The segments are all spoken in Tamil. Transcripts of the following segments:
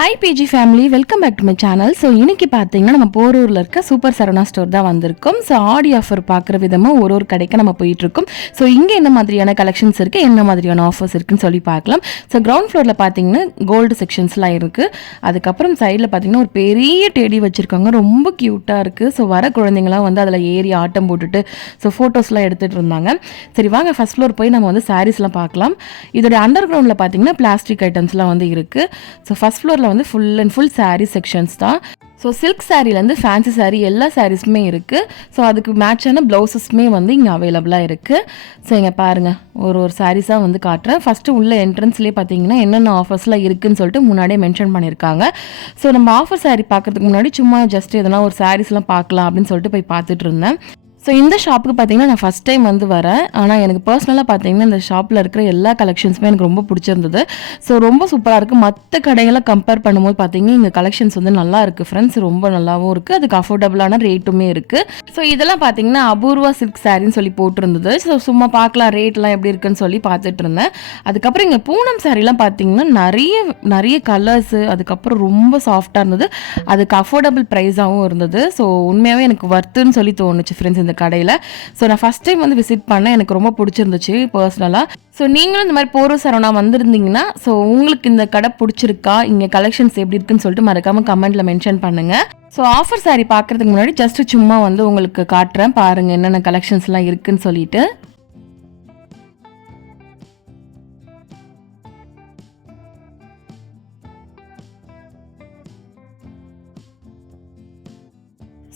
Hi BG family, welcome back to my channel. So இன்றைக்கி பார்த்தீங்கன்னா நம்ம போரூரில் இருக்க சூப்பர் சரவணா ஸ்டோர் தான் வந்திருக்கும். ஸோ ஆடி ஆஃபர் பார்க்குற விதமாக ஒரு கடைக்கு நம்ம போயிட்டுருக்கோம். ஸோ இங்கே என்ன மாதிரியான கலெக்ஷன்ஸ் இருக்குது, என்ன மாதிரியான ஆஃபர்ஸ் இருக்குன்னு சொல்லி பார்க்கலாம். ஸோ கிரவுண்ட் ஃப்ளோரில் பார்த்தீங்கன்னா கோல்டு செக்ஷன்ஸ்லாம் இருக்குது. அதுக்கப்புறம் சைடில் பார்த்தீங்கன்னா ஒரு பெரிய டேடி வச்சுருக்காங்க, ரொம்ப க்யூட்டாக இருக்குது. ஸோ வர குழந்தைங்களாம் வந்து அதில் ஏறி ஆட்டம் போட்டுட்டு ஸோ ஃபோட்டோஸ்லாம் எடுத்துகிட்டு இருந்தாங்க. சரி வாங்க ஃபஸ்ட் ஃப்ளோர் போய் நம்ம வந்து சாரீஸ்லாம் பார்க்கலாம். இதோட அண்டர் கிரவுண்டில் பார்த்தீங்கன்னா பிளாஸ்டிக் ஐட்டம்ஸ்லாம் வந்து இருக்குது. ஸோ ஃபஸ்ட் ஃப்ளோரில் வந்து full and full sari sections தான். ஸோ சில்க் சாரீலேருந்து ஃபேன்சி சாரீ எல்லா சாரீஸுமே இருக்குது. ஸோ அதுக்கு மேட்சான ப்ளவுசஸ்மே வந்து இங்கே அவைலபிளாக இருக்குது. ஸோ இங்கே பாருங்கள், ஒரு சாரீஸாக வந்து காட்டுறேன். ஃபஸ்ட்டு உள்ள என்ட்ரன்ஸ்லேயே பார்த்தீங்கன்னா என்னென்ன ஆஃபர்ஸ்லாம் இருக்குதுன்னு சொல்லிட்டு முன்னாடியே மென்ஷன் பண்ணியிருக்காங்க. ஸோ நம்ம ஆஃபர் சாரீ பார்க்குறதுக்கு முன்னாடி சும்மா ஜஸ்ட் எதனா ஒரு சாரீஸ்லாம் பார்க்கலாம் அப்படின்னு சொல்லிட்டு போய் பார்த்துட்டு இருந்தேன். ஸோ இந்த ஷாப்புக்கு பார்த்தீங்கன்னா நான் ஃபஸ்ட் டைம் வந்து வரேன். ஆனால் எனக்கு பர்சனலாக பார்த்தீங்கன்னா இந்த ஷாப்பில் இருக்கிற எல்லா கலெக்ஷன்ஸுமே எனக்கு ரொம்ப பிடிச்சிருந்தது. ஸோ ரொம்ப சூப்பராக இருக்குது. மற்ற கடைகளை கம்பேர் பண்ணும்போது பார்த்தீங்கன்னா இங்கே கலெக்ஷன்ஸ் வந்து நல்லா இருக்குது ஃப்ரெண்ட்ஸ், ரொம்ப நல்லாவும் இருக்குது. அதுக்கு அஃபோர்டபுளான ரேட்டுமே இருக்குது. ஸோ இதெல்லாம் பார்த்தீங்கன்னா அபூர்வா சில்க் சாரின்னு சொல்லி போட்டிருந்தது. ஸோ சும்மா பார்க்கலாம் ரேட்லாம் எப்படி இருக்குன்னு சொல்லி பார்த்துட்டு இருந்தேன். அதுக்கப்புறம் இங்கே பூனம் சாரிலாம் பார்த்தீங்கன்னா நிறைய கலர்ஸு, அதுக்கப்புறம் ரொம்ப சாஃப்டாக இருந்தது. அதுக்கு அஃபோர்டபுள் ப்ரைஸாகவும் இருந்தது. ஸோ உண்மையாகவே எனக்கு வர்த்துன்னு சொல்லி தோணுச்சு ஃப்ரெண்ட்ஸ் இந்த கடையில். ஸோ நான் ஃபஸ்ட் டைம் வந்து விசிட் பண்ணேன், எனக்கு ரொம்ப பிடிச்சிருந்துச்சு பர்சனலாக. ஸோ நீங்களும் இந்த மாதிரி போரூர் சரவணா வந்திருந்தீங்கன்னா ஸோ உங்களுக்கு இந்த கடை பிடிச்சிருக்கா, இங்கே கலெக்ஷன்ஸ் எப்படி இருக்குன்னு சொல்லிட்டு மறக்காமல் கமெண்ட்டில் மென்ஷன் பண்ணுங்கள். ஸோ ஆஃபர் சாரி பார்க்குறதுக்கு முன்னாடி ஜஸ்ட் சும்மா வந்து உங்களுக்கு காட்டுறேன், பாருங்கள் என்னென்ன கலெக்ஷன்ஸ்லாம் இருக்குன்னு சொல்லிட்டு.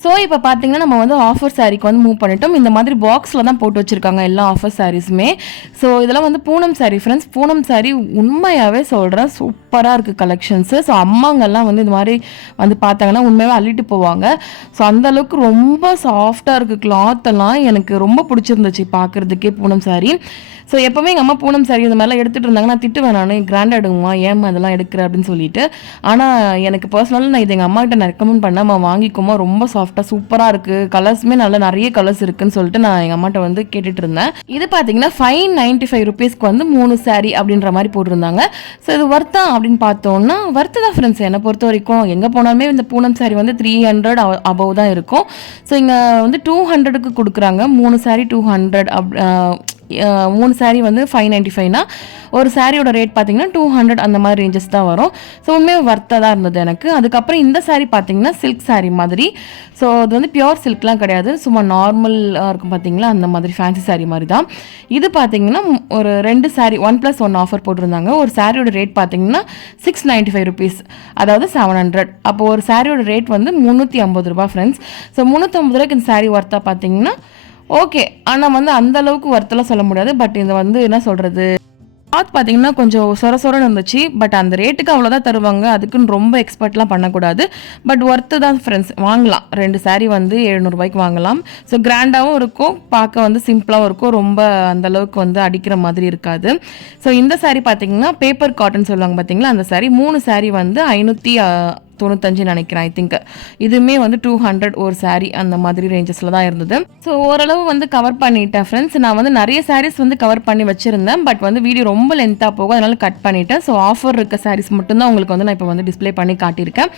ஸோ இப்போ பார்த்தீங்கன்னா நம்ம வந்து ஆஃபர் சாரீக்கு வந்து மூவ் பண்ணிட்டோம். இந்த மாதிரி பாக்ஸில் தான் போட்டு வச்சுருக்காங்க எல்லா ஆஃபர் சாரீஸுமே. ஸோ இதெல்லாம் வந்து பூனம் சாரீ ஃப்ரெண்ட்ஸ். பூனம் சாரீ உண்மையாகவே சொல்கிறேன், சூப்பராக இருக்குது கலெக்ஷன்ஸு. ஸோ அம்மாங்கெல்லாம் வந்து இந்த மாதிரி வந்து பார்த்தாங்கன்னா உண்மையாகவே அள்ளிட்டு போவாங்க. ஸோ அந்தளவுக்கு ரொம்ப சாஃப்டாக இருக்குது கிளாத்தெல்லாம். எனக்கு ரொம்ப பிடிச்சிருந்துச்சு பார்க்குறதுக்கே பூனம் சாரீ. ஸோ எப்போவுமே எங்கள் அம்மா பூனம் சாரீ இந்த மாதிரிலாம் எடுத்துகிட்டு இருந்தாங்க, நான் திட்டுவேன், நான் கிராண்டாக எடுங்குமா, ஏம்மா இதெல்லாம் எடுக்கிறேன் அப்படின்னு சொல்லிட்டு. ஆனால் எனக்கு பர்சனலாக நான் இது எங்கள் அம்மாக்கிட்ட நான் ரெக்கமெண்ட் பண்ணேன், அம்மா வாங்கிக்கோமா, ரொம்ப சாஃப்டாக சூப்பராக இருக்குது, கலர்ஸுமே நிறைய கலர்ஸ் இருக்குன்னு சொல்லிட்டு நான் எங்கள் அம்மாட்ட வந்து கேட்டுட்டு இருந்தேன். இது பார்த்தீங்கன்னா 595 rupeesக்கு வந்து 3 சாரீ அப்படின்ற மாதிரி போட்டிருந்தாங்க. ஸோ இது வர்த்தா அப்படின்னு பார்த்தோன்னா வர்த்து தான் ஃப்ரெண்ட்ஸ். என்னை பொறுத்த வரைக்கும் எங்கே போனாலுமே இந்த பூனம் சாரீ வந்து 300 அபவ் தான் இருக்கும். ஸோ இங்கே வந்து 200க்கு கொடுக்குறாங்க. 3 சாரீ 200, 3 சாரீ வந்து 595னா ஒரு சாரியோட ரேட் பார்த்தீங்கன்னா 200 அந்த மாதிரி ரேஞ்சஸ் தான் வரும். ஸோ உண்மையாக வர்த்தாக தான் இருந்தது எனக்கு. அதுக்கப்புறம் இந்த சாரீ பார்த்தீங்கன்னா சில்க் சாரீ மாதிரி. ஸோ அது வந்து பியோர் சில்க்லாம் கிடையாது, சும்மா நார்மலாக இருக்கும் பார்த்தீங்களா, அந்த மாதிரி ஃபேன்சி சாரீ மாதிரி தான். இது பார்த்தீங்கன்னா ஒரு 2 சாரீ 1+1 ஆஃபர் போட்டிருந்தாங்க. ஒரு சாரியோட ரேட் பார்த்தீங்கன்னா 695 rupees, அதாவது 700. அப்போது ஒரு சாரியோட ரேட் வந்து 350 ரூபா ஃப்ரெண்ட்ஸ். ஸோ 350 ரூபாய்க்கு இந்த சாரீ வர்த்தா பார்த்தீங்கன்னா ஓகே. ஆனால் வந்து அந்த அளவுக்கு வர்த்தெல்லாம் சொல்ல முடியாது. பட் இது வந்து என்ன சொல்கிறது, கிளாத் பார்த்தீங்கன்னா கொஞ்சம் சொரன்னு இருந்துச்சு. பட் அந்த ரேட்டுக்கு அவ்வளோதான் தருவாங்க, அதுக்குன்னு ரொம்ப எக்ஸ்பர்ட்லாம் பண்ணக்கூடாது. பட் ஒர்த்து தான் ஃப்ரெண்ட்ஸ், வாங்கலாம். 2 சாரீ வந்து 700 ரூபாய்க்கு வாங்கலாம். ஸோ கிராண்டாகவும் இருக்கும், பார்க்க வந்து சிம்பிளாகவும் இருக்கும், ரொம்ப அந்தளவுக்கு வந்து அடிக்கிற மாதிரி இருக்காது. ஸோ இந்த சாரீ பார்த்தீங்கன்னா பேப்பர் காட்டன் சொல்லுவாங்க பார்த்தீங்களா, அந்த சாரீ 3 சாரீ வந்து 595 நினைக்கிறேன். ஐ திங்க் இதுவுமே வந்து 200 ஒரு சாரீ அந்த மாதிரி ரேஞ்சஸில் தான் இருந்தது. ஸோ ஓரளவு வந்து கவர் பண்ணிட்டேன் ஃப்ரெண்ட்ஸ். நான் வந்து நிறைய சாரீஸ் வந்து கவர் பண்ணி வச்சுருந்தேன், பட் வந்து வீடியோ ரொம்ப லென்த்தாக போகும், அதனால கட் பண்ணிட்டேன். ஸோ ஆஃபர் இருக்க சாரீஸ் மட்டும்தான் உங்களுக்கு வந்து நான் இப்போ வந்து டிஸ்பிளே பண்ணி காட்டியிருக்கேன்.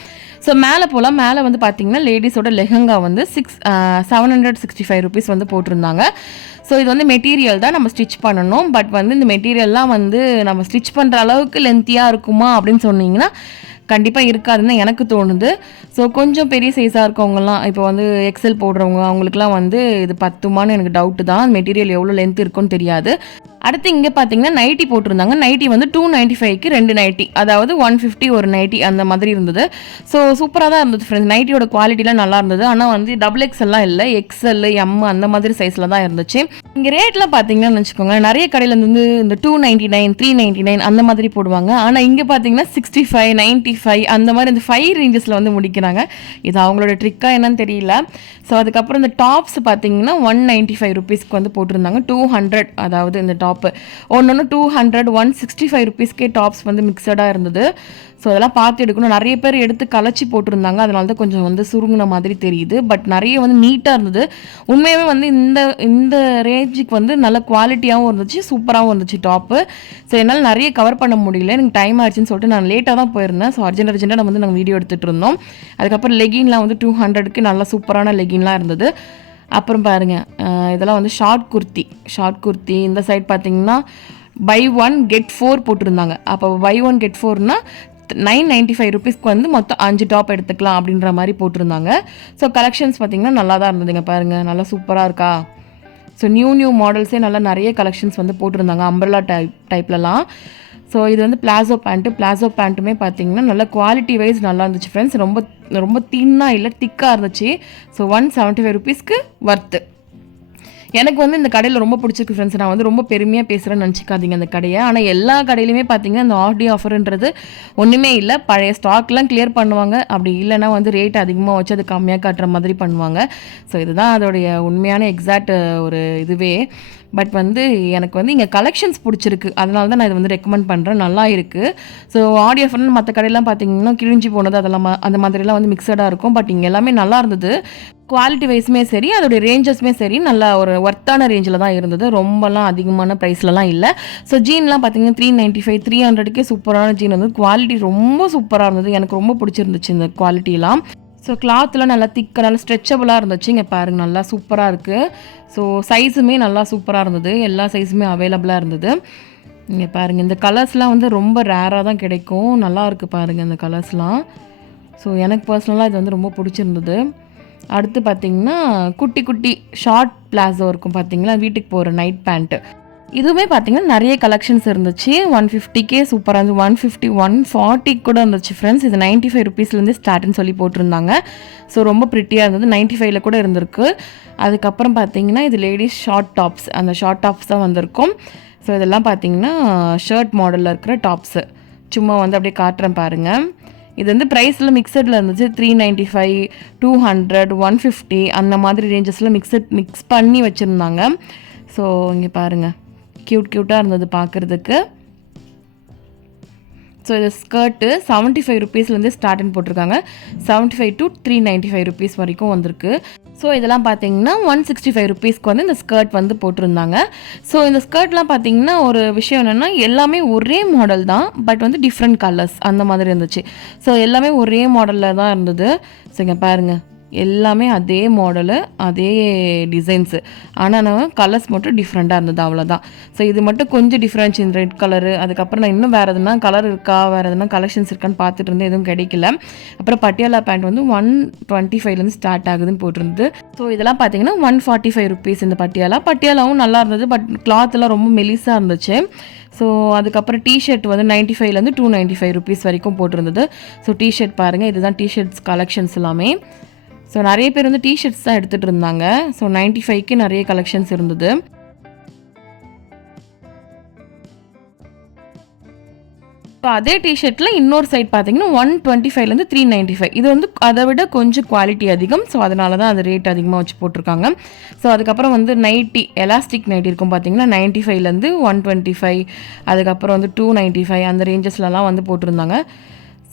ஸோ மேலே போகலாம். மேலே வந்து பார்த்தீங்கன்னா லேடிஸோட லெஹங்கா வந்து 765 rupees வந்து போட்டிருந்தாங்க. ஸோ இது வந்து மெட்டீரியல் தான் நம்ம ஸ்டிச் பண்ணணும். பட் வந்து இந்த மெட்டீரியல்லாம் வந்து நம்ம ஸ்டிச் பண்ணுற அளவுக்கு லென்த்தியாக இருக்குமா அப்படின்னு சொன்னீங்கன்னா கண்டிப்பாக இருக்காதுன்னு எனக்கு தோணுது. ஸோ கொஞ்சம் பெரிய சைஸாக இருக்கவங்கலாம், இப்போ வந்து எக்ஸல் போடுறவங்க, அவங்களுக்குலாம் வந்து இது பத்துமான்னு எனக்கு டவுட்டு தான். மெட்டீரியல் எவ்வளோ லென்த் இருக்குன்னு தெரியாது. அடுத்து இங்கே பார்த்தீங்கன்னா நைட்டி போட்டிருந்தாங்க. நைட்டி வந்து 295க்கு 2 நைட்டி, அதாவது 150 ஒரு நைட்டி அந்த மாதிரி இருந்தது. ஸோ சூப்பராக தான் இருந்தது ஃப்ரெண்ட்ஸ். நைட்டியோட குவாலிட்டிலாம் நல்லா இருந்தது. ஆனால் வந்து XXL இல்லை, XL, M அந்த மாதிரி சைஸில் தான் இருந்துச்சு. இங்கே ரேட்லாம் பார்த்தீங்கன்னு வச்சுக்கோங்க, நிறைய கடையில் வந்து இந்த 299, 399 அந்த மாதிரி போடுவாங்க. ஆனால் இங்கே பார்த்தீங்கன்னா 65, 95 அந்த மாதிரி இந்த 5 ரேஞ்சஸில் வந்து முடிக்கிறாங்க. இது அவங்களோட ட்ரிக்காக என்னன்னு தெரியல. ஸோ அதுக்கப்புறம் இந்த டாப்ஸ் பார்த்தீங்கன்னா 195 rupeesக்கு வந்து போட்டிருந்தாங்க. 200, அதாவது இந்த டாப்பு ஒன்று 200, 165 rupeesக்கே டாப்ஸ் வந்து மிக்சடாக இருந்தது. ஸோ அதெல்லாம் பார்த்து எடுக்கணும். நிறைய பேர் எடுத்து கலைச்சி போட்டிருந்தாங்க, அதனால தான் கொஞ்சம் வந்து சுருங்கின மாதிரி தெரியுது. பட் நிறைய வந்து நீட்டாக இருந்தது. உண்மையாகவே வந்து இந்த ரேஞ்சுக்கு வந்து நல்ல குவாலிட்டியாகவும் இருந்துச்சு, சூப்பராகவும் இருந்துச்சு டாப்பு. ஸோ என்னால் நிறைய கவர் பண்ண முடியல, எனக்கு டைம் ஆயிடுச்சுன்னு சொல்லிட்டு நான் லேட்டாக தான் போயிருந்தேன். ஸோ அர்ஜென்ட்டாக நம்ம வந்து நாங்கள் வீடியோ எடுத்துகிட்டு இருந்தோம். அதுக்கப்புறம் லெகின்லாம் வந்து 200க்கு நல்லா சூப்பரான லெகின்லாம் இருந்தது. அப்புறம் பாருங்கள் இதெல்லாம் வந்து ஷார்ட் குர்த்தி. இந்த சைட் பார்த்தீங்கன்னா பை 1 கெட் 4 போட்டிருந்தாங்க. அப்போ பை 1 கெட் 4னா 995 ருபீஸ்க்கு வந்து மொத்தம் 5 டாப் எடுத்துக்கலாம் அப்படின்ற மாதிரி போட்டிருந்தாங்க. ஸோ கலெக்ஷன்ஸ் பார்த்திங்கன்னா நல்லா தான் இருந்ததுங்க. பாருங்கள் நல்லா சூப்பராக இருக்கா. ஸோ நியூ மாடல்ஸே நல்லா நிறைய கலெக்ஷன்ஸ் வந்து போட்டிருந்தாங்க அம்பர்லா டைப்லலாம். ஸோ இது வந்து பிளாசோ பேண்ட்டுமே பார்த்தீங்கன்னா நல்லா குவாலிட்டி வைஸ் நல்லா இருந்துச்சு ஃப்ரெண்ட்ஸ். ரொம்ப தின்னாக இல்லை, திக்காக இருந்துச்சு. ஸோ 175 ருபீஸ்க்கு ஒர்த்து. எனக்கு வந்து இந்த கடையில் ரொம்ப பிடிச்சிருக்கு ஃப்ரெண்ட்ஸ். நான் வந்து ரொம்ப பெருமையாக பேசுகிறேன்னு நினச்சிக்காதீங்க அந்த கடையை. ஆனால் எல்லா கடையிலையுமே பார்த்தீங்கன்னா இந்த ஆஃப்டே ஆஃபர்ன்றது ஒன்றுமே இல்லை. பழைய ஸ்டாக்லாம் கிளியர் பண்ணுவாங்க, அப்படி இல்லைனா வந்து ரேட் அதிகமாக வச்சு அது கம்மியாக காட்டுற மாதிரி பண்ணுவாங்க. ஸோ இதுதான் அதோடைய உண்மையான எக்ஸாக்ட் ஒரு இதுவே. பட் வந்து எனக்கு வந்து இங்கே கலெக்ஷன்ஸ் பிடிச்சிருக்கு, அதனால தான் நான் இது வந்து ரெக்கமெண்ட் பண்ணுறேன். நல்லா இருக்குது. ஸோ ஆடியோ ஃபன் மற்ற கடையெல்லாம் பார்த்தீங்கன்னா கிழிஞ்சி போனது அதெல்லாம் அந்த மாதிரிலாம் வந்து மிக்சடாக இருக்கும். பட் இங்கே எல்லாமே நல்லா இருந்தது. குவாலிட்டி வைஸுமே சரி, அதோடைய ரேஞ்சஸுமே சரி, நல்லா ஒரு ஒர்த்தான ரேஞ்சில் தான் இருந்தது. ரொம்பலாம் அதிகமான ப்ரைஸ்லலாம் இல்லை. ஸோ ஜீன்லாம் பார்த்தீங்கன்னா 395 300க்கே சூப்பரான ஜீன் வந்து குவாலிட்டி ரொம்ப சூப்பராக இருந்தது. எனக்கு ரொம்ப பிடிச்சிருந்துச்சு இந்த குவாலிட்டிலாம். ஸோ கிளாத்லாம் நல்லா திக்காக நல்லா ஸ்ட்ரெச்சபிளாக இருந்துச்சு. இங்கே பாருங்கள் நல்லா சூப்பராக இருக்குது. ஸோ சைஸுமே நல்லா சூப்பராக இருந்தது. எல்லா சைஸுமே அவைலபிளாக இருந்தது. இங்கே பாருங்கள் இந்த கலர்ஸ்லாம் வந்து ரொம்ப ரேராக தான் கிடைக்கும். நல்லா இருக்குது பாருங்கள் இந்த கலர்ஸ்லாம். ஸோ எனக்கு பர்சனலாக இது வந்து ரொம்ப பிடிச்சிருந்தது. அடுத்து பார்த்திங்கன்னா குட்டி ஷார்ட் பிளாஸோ இருக்கும் பார்த்தீங்களா, வீட்டுக்கு போகிற நைட் பேண்ட்டு. இதுவுமே பார்த்திங்கன்னா நிறைய கலெக்ஷன்ஸ் இருந்துச்சு. 150K சூப்பராக இருந்துச்சு. 150 140 கூட இருந்துச்சு ஃப்ரெண்ட்ஸ். இது 95 ருபீஸ்லேருந்து ஸ்டார்ட்னு சொல்லி போட்டிருந்தாங்க. ஸோ ரொம்ப ப்ரிட்டியாக இருந்தது. 95ல் கூட இருந்திருக்கு. அதுக்கப்புறம் பார்த்திங்கன்னா இது லேடிஸ் ஷார்ட் டாப்ஸ், அந்த ஷார்ட் டாப்ஸ் தான் வந்திருக்கும். ஸோ இதெல்லாம் பார்த்திங்கன்னா ஷர்ட் மாடலில் இருக்கிற டாப்ஸு. சும்மா வந்து அப்படியே காட்டுறேன் பாருங்கள். இது வந்து ப்ரைஸில் மிக்சடில் இருந்துச்சு. 395 200 150 அந்த மாதிரி ரேஞ்சஸில் மிக்ஸ் பண்ணி வச்சுருந்தாங்க. ஸோ இங்கே பாருங்கள் க்யூட்டாக இருந்தது பார்க்குறதுக்கு. ஸோ இது ஸ்கர்ட்டு 75 ருபீஸ்லேருந்து ஸ்டார்ட்னு போட்டிருக்காங்க. 75 to 395 ருபீஸ் வரைக்கும் வந்திருக்கு. ஸோ இதெல்லாம் பார்த்தீங்கன்னா 165 ருபீஸ்க்கு வந்து இந்த ஸ்கர்ட் வந்து போட்டிருந்தாங்க. ஸோ இந்த ஸ்கர்ட்லாம் பார்த்தீங்கன்னா ஒரு விஷயம் என்னென்னா எல்லாமே ஒரே மாடல் தான், பட் வந்து டிஃப்ரெண்ட் கலர்ஸ் அந்த மாதிரி இருந்துச்சு. ஸோ எல்லாமே ஒரே மாடலில் தான் இருந்தது. ஸோ இங்கே பாருங்கள் எல்லாமே அதே மாடலு அதே டிசைன்ஸு, ஆனால் நான் கலர்ஸ் மட்டும் டிஃப்ரெண்ட்டாக இருந்தது, அவ்வளோதான். ஸோ இது மட்டும் கொஞ்சம் டிஃப்ரென்ஸ் இந்த ரெட் கலரு. அதுக்கப்புறம் நான் இன்னும் வேறு எதுனா கலர் இருக்கா, வேறு எதுனா கலெக்ஷன்ஸ் இருக்கான்னு பார்த்துட்டு இருந்தேன், எதுவும் கிடைக்கல. அப்புறம் பட்டியாலா பேண்ட் வந்து 125லேருந்து ஸ்டார்ட் ஆகுதுன்னு போட்டிருந்தது. ஸோ இதெல்லாம் பார்த்தீங்கன்னா 145 ருபீஸ் இந்த பட்டியாலாவும் நல்லா இருந்தது. பட் கிளாத்லாம் ரொம்ப மெலிசாக இருந்துச்சு. ஸோ அதுக்கப்புறம் டிஷர்ட் வந்து 95லேருந்து 295 ருபீஸ் வரைக்கும் போட்டிருந்தது. ஸோ டிஷர்ட் பாருங்கள், இதுதான் டிஷர்ட்ஸ் கலெக்ஷன்ஸ் எல்லாமே. ஸோ நிறைய பேர் வந்து டிஷர்ட்ஸ் தான் எடுத்துகிட்டு இருந்தாங்க. ஸோ 95க்கு நிறைய கலெக்ஷன்ஸ் இருந்தது. ஸோ அதே டிஷர்ட்டில் இன்னொரு சைட் பார்த்தீங்கன்னா 125லேருந்து 395. இது வந்து அதை விட கொஞ்சம் குவாலிட்டி அதிகம். ஸோ அதனால தான் அது ரேட் அதிகமாக வச்சு போட்டிருக்காங்க. ஸோ அதுக்கப்புறம் வந்து நைட்டி, எலாஸ்டிக் நைட்டி இருக்கும் பார்த்தீங்கன்னா 95லேருந்து 125, அதுக்கப்புறம் வந்து 295 அந்த ரேஞ்சஸ்லலாம் வந்து போட்டிருந்தாங்க.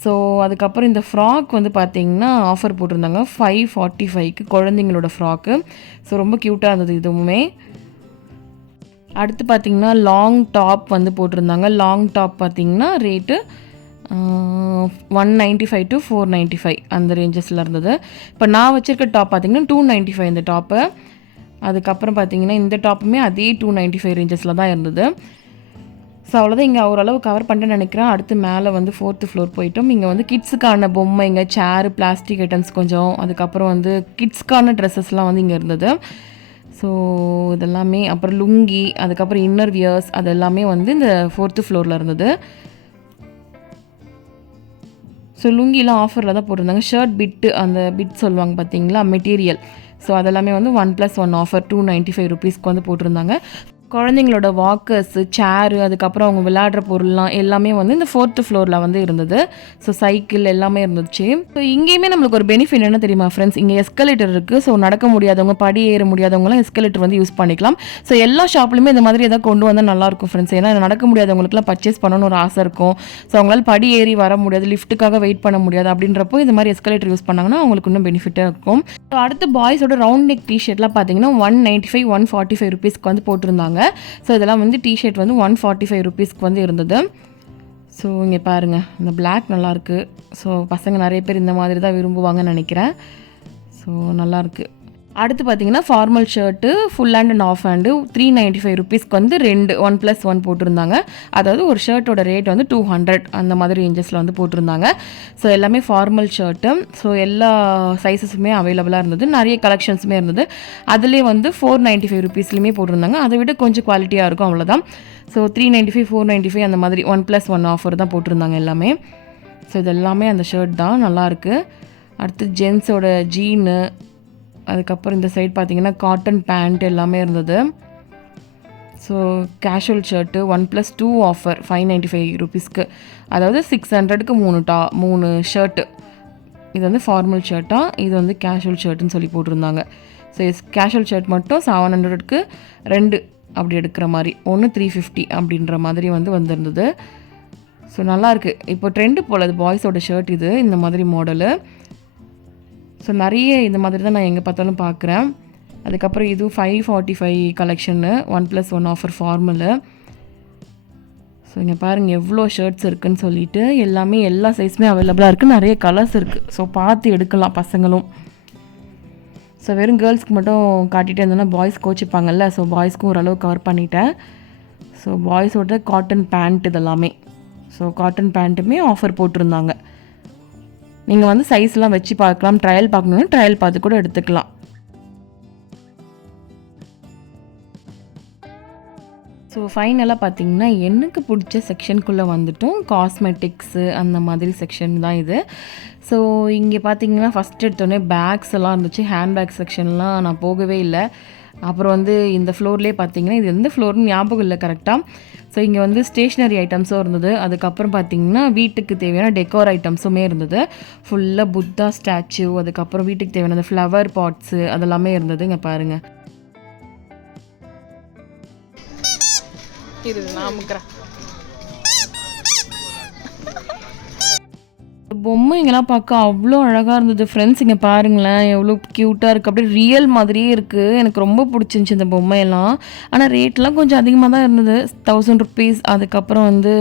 ஸோ அதுக்கப்புறம் இந்த ஃப்ராக் வந்து பார்த்திங்கன்னா ஆஃபர் போட்டிருந்தாங்க 545க்கு குழந்தைங்களோட ஃப்ராக்கு. ஸோ ரொம்ப க்யூட்டாக இருந்தது இதுவுமே. அடுத்து பார்த்திங்கன்னா லாங் டாப் வந்து போட்டிருந்தாங்க. லாங் டாப் பார்த்திங்கன்னா ரேட்டு 195 to 495 அந்த ரேஞ்சஸில் இருந்தது. இப்போ நான் வச்சுருக்க டாப் பார்த்திங்கன்னா 295 இந்த டாப்பு. அதுக்கப்புறம் பார்த்திங்கன்னா இந்த டாப்புமே அதே 295 ரேஞ்சஸில் தான் இருந்தது. ஸோ அவ்வளோதான். இங்கே ஓரளவு கவர் பண்ணிட்டேன்னு நினைக்கிறேன். அடுத்து மேலே வந்து 4th ஃப்ளோர் போயிட்டோம். இங்கே வந்து கிட்ஸுக்கான பொம்மைங்க, சேரு, பிளாஸ்டிக் ஐட்டம்ஸ் கொஞ்சம், அதுக்கப்புறம் வந்து கிட்ஸ்க்கான ட்ரெஸ்ஸஸ்லாம் வந்து இங்கே இருந்தது. ஸோ இதெல்லாமே, அப்புறம் லுங்கி, அதுக்கப்புறம் இன்னர் வியர்ஸ், அது எல்லாமே வந்து இந்த 4th ஃப்ளோரில் இருந்தது. ஸோ லுங்கிலாம் ஆஃபரில் தான் போட்டிருந்தாங்க. ஷர்ட் பிட்டு, அந்த பிட் சொல்லுவாங்க பார்த்தீங்களா, மெட்டீரியல். ஸோ அதெல்லாமே வந்து 1+1 ஆஃபர் 295 ருபீஸ்க்கு வந்து போட்டிருந்தாங்க. குழந்தைங்களோட வாக்கர்ஸு, சேரு, அதுக்கப்புறம் அவங்க விளையாடுற பொருள்லாம் எல்லாமே வந்து இந்த 4th ஃப்ளோரில் வந்து இருந்தது. ஸோ சைக்கிள் எல்லாமே இருந்துச்சு. ஸோ இங்கேயுமே நம்மளுக்கு ஒரு பெனிஃபிட் என்ன தெரியுமா ஃப்ரெண்ட்ஸ், இங்கே எஸ்கலேட்டர் இருக்குது. ஸோ நடக்க முடியாதவங்க, படி ஏற முடியாதவங்களாம் எஸ்கலேட்டர் வந்து யூஸ் பண்ணிக்கலாம். ஸோ எல்லா ஷாப்லையுமே இந்த மாதிரி எதாவது கொண்டு வந்தால் நல்லாயிருக்கும் ஃப்ரெண்ட்ஸ். ஏன்னா நடக்க முடியாதவங்களுக்குலாம் பர்ச்சேஸ் பண்ணணும்னு ஒரு ஆசை இருக்கும். ஸோ அவங்களால படி ஏறி வர முடியாது, லிஃப்ட்டுக்காக வெயிட் பண்ண முடியாது. அப்படின்றப்போ இந்த மாதிரி எஸ்கலேட்டர் யூஸ் பண்ணாங்கன்னா அவங்களுக்கு இன்னும் பெனிஃபிட்டாக இருக்கும். ஸோ அடுத்து பாய்ஸோட ரவுண்ட் நெக் டிஷர்ட்லாம் பார்த்தீங்கன்னா 195 145 ருபீஸ்க்கு வந்து போட்டிருந்தாங்க. ஸோ இதெல்லாம் வந்து டிஷர்ட் வந்து 145 ருபீஸ்க்கு வந்து இருந்தது. ஸோ இங்கே பாருங்கள், இந்த பிளாக் நல்லாயிருக்கு. ஸோ பசங்க நிறைய பேர் இந்த மாதிரி தான் விரும்புவாங்கன்னு நினைக்கிறேன். ஸோ நல்லாயிருக்கு. அடுத்து பார்த்தீங்கன்னா formal shirt full hand and half hand 395 ருபீஸ்க்கு வந்து 2 1+1 போட்டிருந்தாங்க. அதாவது ஒரு ஷர்ட்டோட ரேட் வந்து 200 அந்த மாதிரி ரேஞ்சஸில் வந்து போட்டிருந்தாங்க. ஸோ எல்லாமே ஃபார்மல் ஷர்ட்டு. ஸோ எல்லா சைஸஸுமே அவைலபிளாக இருந்தது. நிறைய கலெக்ஷன்ஸுமே இருந்தது. அதுலேயே வந்து 495 ருபீஸ்லையுமே போட்டிருந்தாங்க. அதை விட கொஞ்சம் குவாலிட்டியாக இருக்கும், அவ்வளோதான். ஸோ 395 495 அந்த மாதிரி 1+1 ஆஃபர் தான் போட்டிருந்தாங்க எல்லாமே. ஸோ இது எல்லாமே அந்த ஷர்ட் தான், நல்லாயிருக்கு. அடுத்து ஜென்ஸோட ஜீனு, அதுக்கப்புறம் இந்த சைட் பார்த்திங்கன்னா காட்டன் பேண்ட் எல்லாமே இருந்தது. ஸோ கேஷுவல் ஷர்ட்டு 1+2 ஆஃபர் 595 ருபீஸ்க்கு, அதாவது 600க்கு 3 ஷர்ட்டு. இது வந்து ஃபார்மல் ஷர்ட்டாக, இது வந்து கேஷுவல் ஷர்ட்டுன்னு சொல்லி போட்டிருந்தாங்க. ஸோ கேஷுவல் ஷர்ட் மட்டும் 700க்கு 2 அப்படி எடுக்கிற மாதிரி, 1 350 அப்படின்ற மாதிரி வந்து வந்திருந்தது. ஸோ நல்லாயிருக்கு. இப்போ ட்ரெண்டு போல் அது பாய்ஸோட ஷர்ட் இது, இந்த மாதிரி மாடலு. ஸோ நிறைய இந்த மாதிரி தான் நான் எங்கே பார்த்தாலும் பார்க்குறேன். அதுக்கப்புறம் இதுவும் 545 கலெக்ஷனு 1+1 ஆஃபர் ஃபார்மலு. ஸோ இங்கே பாருங்கள் எவ்வளோ ஷர்ட்ஸ் இருக்குதுன்னு சொல்லிட்டு, எல்லாமே எல்லா சைஸுமே அவைலபிளாக இருக்குது. நிறைய கலர்ஸ் இருக்குது. ஸோ பார்த்து எடுக்கலாம் பசங்களும். ஸோ வெறும் கேர்ள்ஸ்க்கு மட்டும் காட்டிகிட்டே இருந்தோன்னா பாய்ஸ் கோச்சிப்பாங்கல்ல. ஸோ பாய்ஸ்க்கும் ஓரளவு கவர் பண்ணிட்டேன். ஸோ பாய்ஸோட காட்டன் பேண்ட் இதெல்லாமே, ஸோ காட்டன் பேண்ட்டுமே ஆஃபர் போட்டிருந்தாங்க. நீங்கள் வந்து சைஸ்லாம் வச்சு பார்க்கலாம், ட்ரையல் பார்க்கணுன்னா ட்ரையல் பார்த்து கூட எடுத்துக்கலாம். ஸோ ஃபைனலாக பார்த்தீங்கன்னா எனக்கு பிடிச்ச செக்ஷனுக்குள்ளே வந்துட்டோம். காஸ்மெட்டிக்ஸு அந்த மாதிரி செக்ஷன் தான் இது. ஸோ இங்கே பார்த்தீங்கன்னா ஃபஸ்ட் எடுத்தோடனே பேக்ஸ் எல்லாம் இருந்துச்சு. ஹேண்ட்பேக் செக்ஷன்லாம் நான் போகவே இல்லை. அப்புறம் வந்து இந்த ஃப்ளோர்லேயே பார்த்தீங்கன்னா, இது எந்த ஃப்ளோர்னு ஞாபகம் இல்லை கரெக்டாக. ஸோ இங்கே வந்து ஸ்டேஷ்னரி ஐட்டம்ஸும் இருந்தது. அதுக்கப்புறம் பார்த்திங்கன்னா வீட்டுக்கு தேவையான டெக்கோர் ஐட்டம்ஸுமே இருந்தது. ஃபுல்லாக புத்தா ஸ்டாச்சு, அதுக்கப்புறம் வீட்டுக்கு தேவையான அந்த ஃப்ளவர் பாட்ஸு அதெல்லாமே இருந்தது. இங்கே பாருங்கள், இது நான் பொம்மைங்கெல்லாம் பார்க்க அவ்வளோ அழகாக இருந்தது ஃப்ரெண்ட்ஸ். இங்கே பாருங்களேன் எவ்வளோ க்யூட்டாக இருக்குது, அப்படியே ரியல் மாதிரியே இருக்குது. எனக்கு ரொம்ப பிடிச்சிருந்துச்சி இந்த பொம்மையெல்லாம். ஆனால் ரேட்லாம் கொஞ்சம் அதிகமாக தான் இருந்தது, 1000 ருபீஸ். அதுக்கப்புறம் வந்து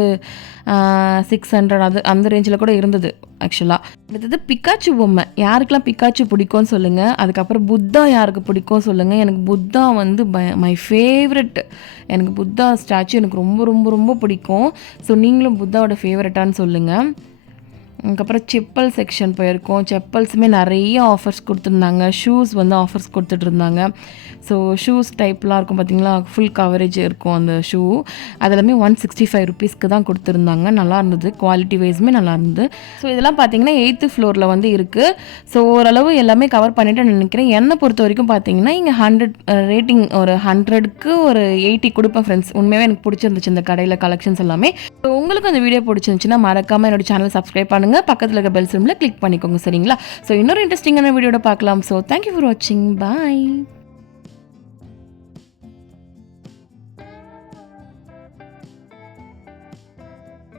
600 அது அந்த ரேஞ்சில் கூட இருந்தது ஆக்சுவலாக. அடுத்தது பிக்காச்சு பொம்மை. யாருக்கெல்லாம் பிக்காச்சு பிடிக்கும்னு சொல்லுங்கள். அதுக்கப்புறம் புத்தா யாருக்கு பிடிக்கும் சொல்லுங்கள். எனக்கு புத்தா வந்து மை ஃபேவரெட். எனக்கு புத்தா ஸ்டாச்சு எனக்கு ரொம்ப ரொம்ப ரொம்ப பிடிக்கும். ஸோ நீங்களும் புத்தாவோட ஃபேவரட்டான்னு சொல்லுங்கள். அதுக்கப்புறம் செப்பல் செக்ஷன் போயிருக்கோம். செப்பல்ஸுமே நிறைய ஆஃபர்ஸ் கொடுத்துருந்தாங்க. ஷூஸ் வந்து ஆஃபர்ஸ் கொடுத்துட்ருந்தாங்க. ஸோ ஷூஸ் டைப்லாம் இருக்கும் பார்த்தீங்களா, ஃபுல் கவரேஜ் இருக்கும் அந்த ஷூ. அதெல்லாமே 165 ருபீஸ்க்கு தான் கொடுத்துருந்தாங்க. நல்லா இருந்தது, குவாலிட்டி வைஸுமே நல்லா இருந்தது. ஸோ இதெல்லாம் பார்த்தீங்கன்னா 8th ஃப்ளோரில் வந்து இருக்குது. ஸோ ஓரளவு எல்லாமே கவர் பண்ணிவிட்டு நினைக்கிறேன். என்னை பொறுத்த வரைக்கும் பார்த்தீங்கன்னா இங்கே 100 ரேட்டிங், ஒரு 100க்கு ஒரு 80 கொடுப்பேன் ஃப்ரெண்ட்ஸ். உண்மையாகவே எனக்கு பிடிச்சிருந்துச்சு இந்த கடையில் கலெக்ஷன்ஸ் எல்லாமே. ஸோ உங்களுக்கு அந்த வீடியோ பிடிச்சிருந்துச்சுன்னா மறக்காமல் என்னோட சேனல் சப்ஸ்கிரைப் பண்ணுங்கள். பக்கத்தில் இருக்க பெல் சிம்பில் கிளிக் பண்ணிக்கோங்க, சரிங்களா? ஸோ இன்னொரு இன்ட்ரெஸ்டிங்கான வீடியோட பார்க்கலாம். ஸோ தேங்க்யூ ஃபார் வாட்சிங். பாய்.